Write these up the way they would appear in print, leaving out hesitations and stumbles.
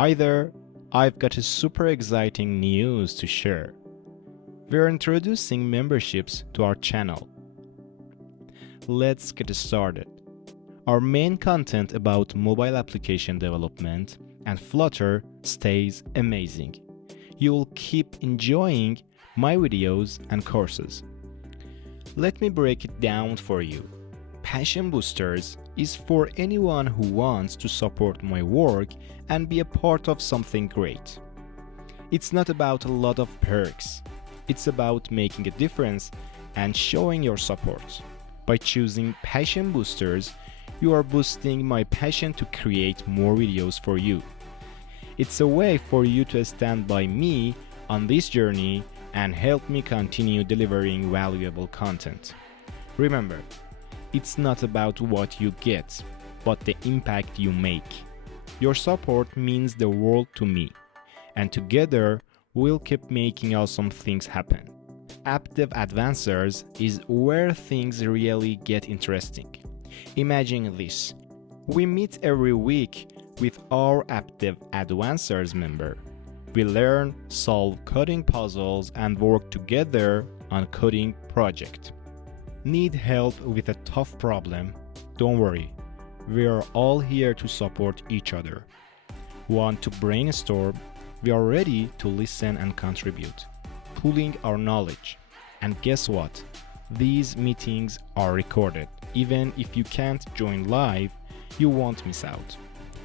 Hi there, I've got a super exciting news to share. We're introducing memberships to our channel. Let's get started. Our main content about mobile application development and Flutter stays amazing. You'll keep enjoying my videos and courses. Let me break it down for you. Passion Boosters is for anyone who wants to support my work and be a part of something great. It's not about a lot of perks. It's about making a difference and showing your support. By choosing Passion Boosters, you are boosting my passion to create more videos for you. It's a way for you to stand by me on this journey and help me continue delivering valuable content. Remember, it's not about what you get, but the impact you make. Your support means the world to me, and together we'll keep making awesome things happen. App Dev Advancers is where things really get interesting. Imagine this. We meet every week with our App Dev Advancers member. We learn, solve coding puzzles, and work together on coding project. Need help with a tough problem? Don't worry, we are all here to support each other. Want to brainstorm? We are ready to listen and contribute, pooling our knowledge. And guess what? These meetings are recorded. Even if you can't join live, you won't miss out.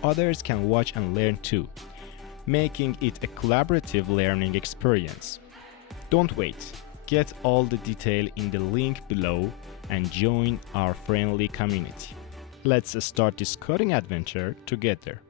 Others can watch and learn too, making it a collaborative learning experience. Don't wait. Get all the detail in the link below and join our friendly community. Let's start this coding adventure together.